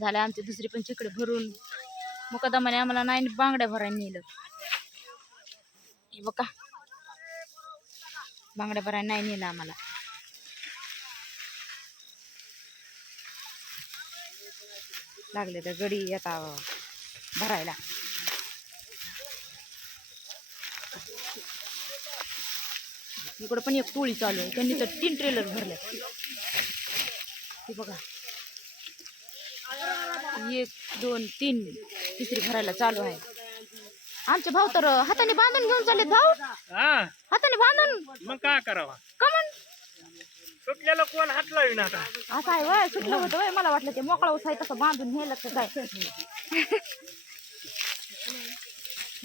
झालं आमची दुसरी पण चिकडे भरून मुकादमाने आम्हाला नाही बांगड्या भरायला नेलं. हे बघा बांगड्या भरायला नाही नेलं आम्हाला. लागले तर गडी आता भरायला. इकडं पण एक टोळी चालू आहे, त्यांनी तर 3 ट्रेलर भरले. हे बघा 1 2 3 तिसरी भरायला चालू आहे. आमचे भाऊ तर हाताने बांधून घेऊन चाललेत. भाऊ हाताने बांधून मग काय करावा, कमन सुटलेलं कोण हात लावी ना आता. असं आहे वय सुटलं होतं वय. मला वाटलं ते मोकळा उसाय तसं बांधून नेलं तर काय.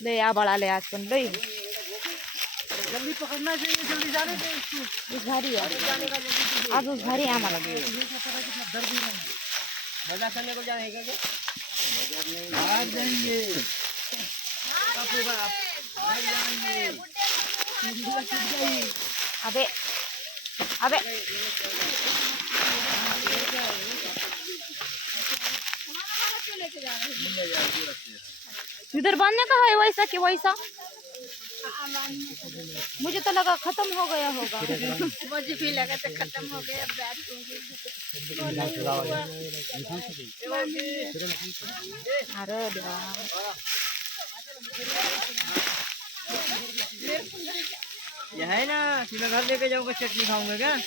लय आबाळ आले आज पण लय जल्दी पकडना चाहिए, जल्दी जाने दे इसको. भारी आहे आजच भारी आहे आम्हाला. बाजार करने को जाने का क्या? आज जाएंगे अबे अबे इधर बांधने का है वैसा कि वैसा? मुझे तो लगा खत्म हो गया होगा. मुझे भी लगा था खत्म हो गया. बैठ अरे देवा ये है ना, मैं घर लेके जाऊंगा, चटनी खाऊंगा क्या?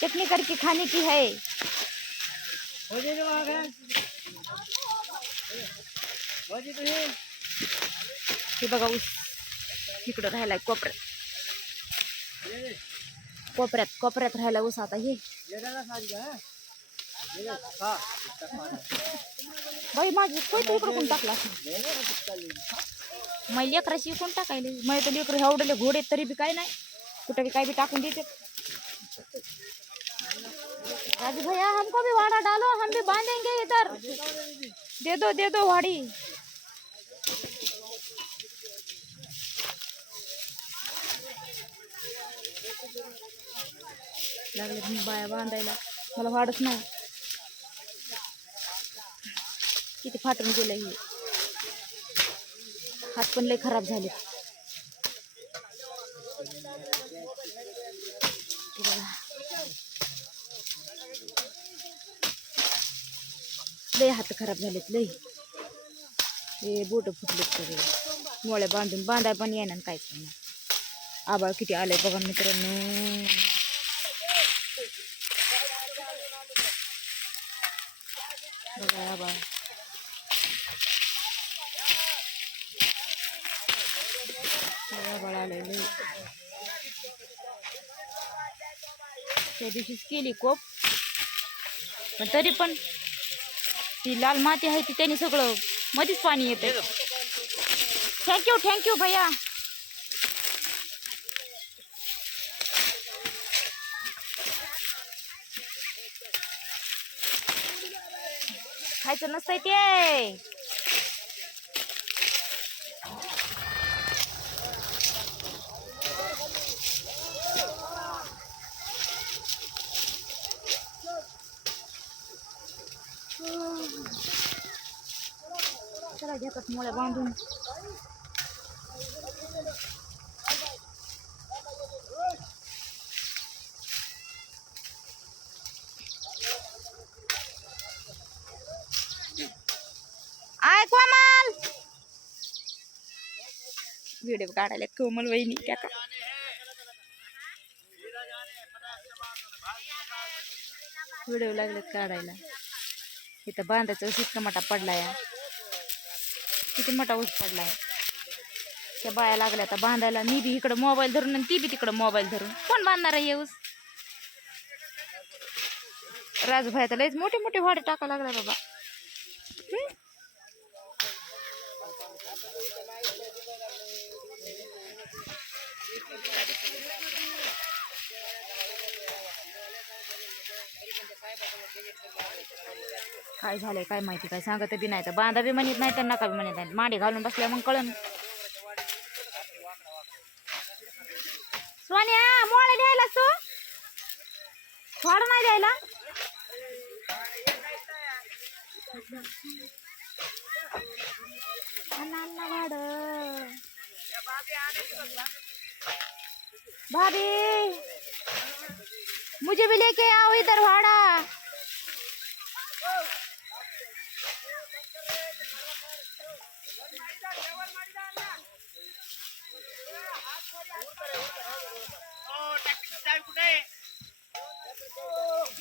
चटनी करके खाने की है. हो जाएगा वहाँ का भाजी तो है. हे बघा ऊस इकडं राहिलाय कोपऱ्यात. कोपऱ्यात कोपऱ्यात राहिला ऊस. आता हे बाई माझी कोणतं इकडं कोण टाकला मै लेकराची कोण टाकायले. मै तर लेकर एवढले घोडे तरी बी काय नाही, कुठं बी काय बी टाकून देते. राजू भैया हमको भी वाड़ा डालो, हम भी बांधेंगे इधर. दे दो वाड़ी. लागले बाया बांधायला, मला वाढत नाही. किती फाटून गेलं हे. हात पण लय खराब झाले. लय हात खराब झालेत लय. हे बोट फुटलेत सगळे. मोळ्या बांधून बांधाय पण येणार काहीच नाही. आबाळ किती आलंय बघा मित्रांनो. बघा आबाळ. आबाळ आलंय लय. त्या दिवशीच केली कोप, पण तरी पण ती लाल माती आहे ती त्यांनी सगळं मध्येच पाणी येते. थँक्यू भैया. खायचं नसतंय ते. चला घेतात मोळ्या बांधून. आय कोमल व्हिडिओ काढायला कोमल वहिनी त्या का व्हिडिओ लागलेत काढायला. इथं बांधायचा ऊस इतका मोठा पडलाय. किती मोठा ऊस पडलाय. त्या बाया लागल्या आता बांधायला. मी बी इकडं मोबाईल धरून आणि ती बी तिकडं मोबाईल धरून. कोण बांधणार आहे ऊस? राजूभाई तर लयच मोठे मोठे वाडे टाका लागला बाबा. काय झालंय काय माहिती, काय सांगत बी नाही. तर बांधा बी म्हणत नाही तर नका बी म्हणत नाही. मांडी घालून बसल्या मग कळन. सोन्या मोळे द्यायला तू वाढ नाही द्यायला. अन्ना भाडं भाभी मुझे भी लेके आओ इधर भाड़ा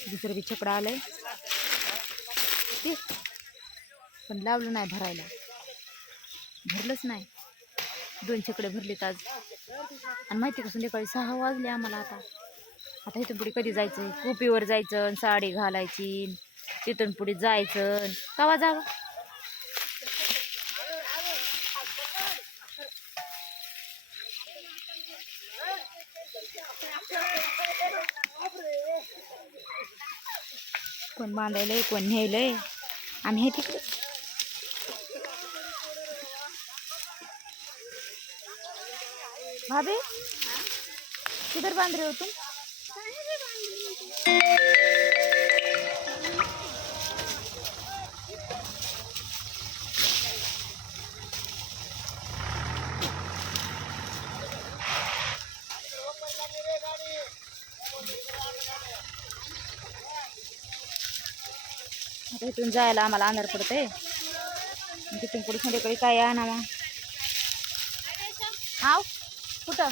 दुसरं बी छकडं आलंय ते पण लावलं नाही भरायला भरलंच नाही 2 छकडे भरलेत आज आणि माहिती का संध्याकाळी 6 वाजले आम्हाला आता इथून पुढे कधी जायचं कुपीवर जायचं साडी घालायची तिथून पुढे जायचं कवा जावं कोण बांधायलंय कोण न्यायलंय आम्ही हे तिकडे भाभी किधर बांध रहे हो तुम आता इथून जायला आम्हाला अंधार पडतंय तिथून पुढे संध्याकाळी काय आणावा आव कुठं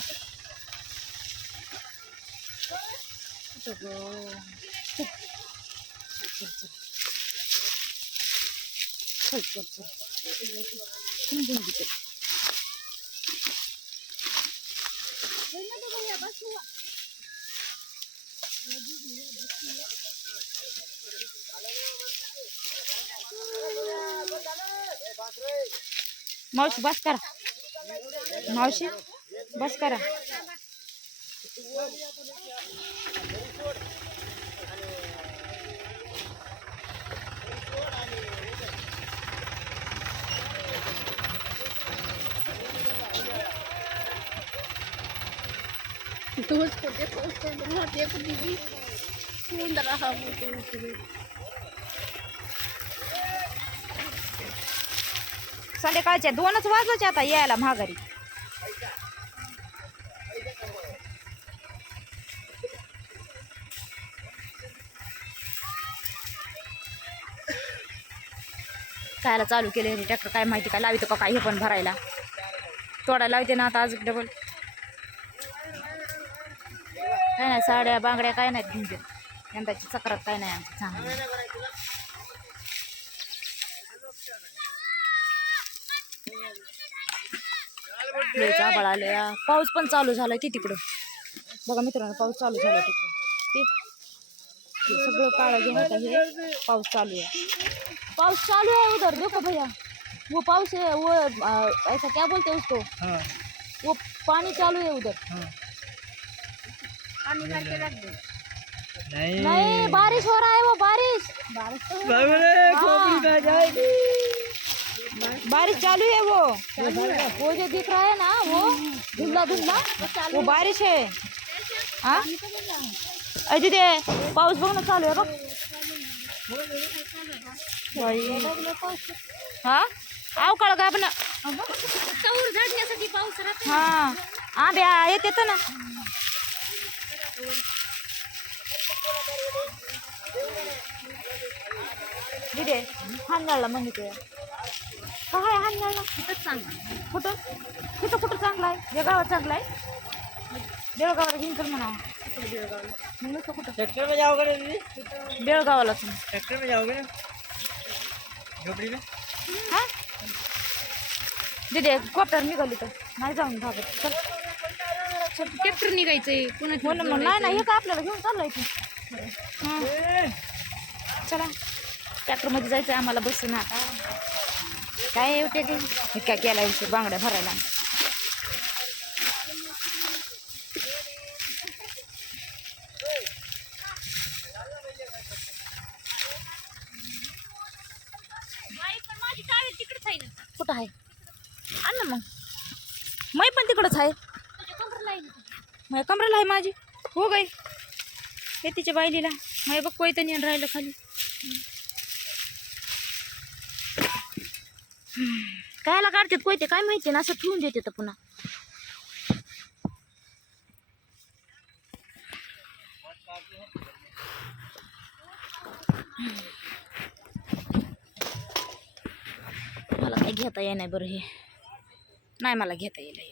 गो मावशी बस करा मावशी बस करा तो उसको देखो दीदी कूद रहा वो तो उसमें संध्याकाळच्या 2च वाजवायचे आता यायला महागारी कायला चालू केले ट्रॅक्टर काय माहिती काय लावितो का काय हे पण भरायला तोडायला लावते ना आता आज डबल काय नाही साड्या बांगड्या काय नाहीत घेऊन यंदाची चक्रात काय नाही आमची चांगली आभाळ आले पाऊस पण चालू झालाय तिकडं बघा मित्रांनो पाऊस चालू झालाय तिकडं ते सगळं काळं जे होतं हे पाऊस चालू है उधर देखो भैया वो पाऊस है वो ऐसा क्या बोलते हैं उसको वो पानी चालू है उधर पानी भर के रख दो नहीं बारिश हो रहा है वो बारिश बारिश चालू है वो जो दिख रहा है ना वो धुंधला धुंधला वो बारिश है हाँ अरे दे पाऊस बघणं चालू आहे बघ हा अवकाळ का आपण चौर झाडण्यासाठी पाऊस राहतो हा आंब्या येत ना दिदे हानगाळला म्हणते काय हानगाळला तिथंच चांगलं कुठं तिथं कुठं चांगला आहे या गावात चांगला आहे बेळगावाला घेऊन चल म्हणा मग नुसतं कुठं ट्रैक्टर में जाओगे ना दीदी बेळगावाला ट्रैक्टर में जाओगे ना झोपड़ी में हा दिदे कॉप्टर निघाली तर नाही जाऊन भागत चल ट्रॅक्टर निघायचंय पुन्हा हो ना मग नाही हे का आपल्याला घेऊन चाललंय की चला ट्रॅक्टरमध्ये जायचं आम्हाला बसून आता काय येते ते काय केला विषय बांगड्या भरायला कुठं आहे आण ना मग मै पण तिकडंच आहे माझ्या कमरेला आहे माझी हो गाई हे तिच्या बायलीला माझ्या बघ कोयतं नेऊन राहिलं खाली कायला काढतात कोयते काय माहिती ना, असं ठेवून देते तर पुन्हा. मला काय घेता येणार बरं हे, नाही मला घेता येईल हे.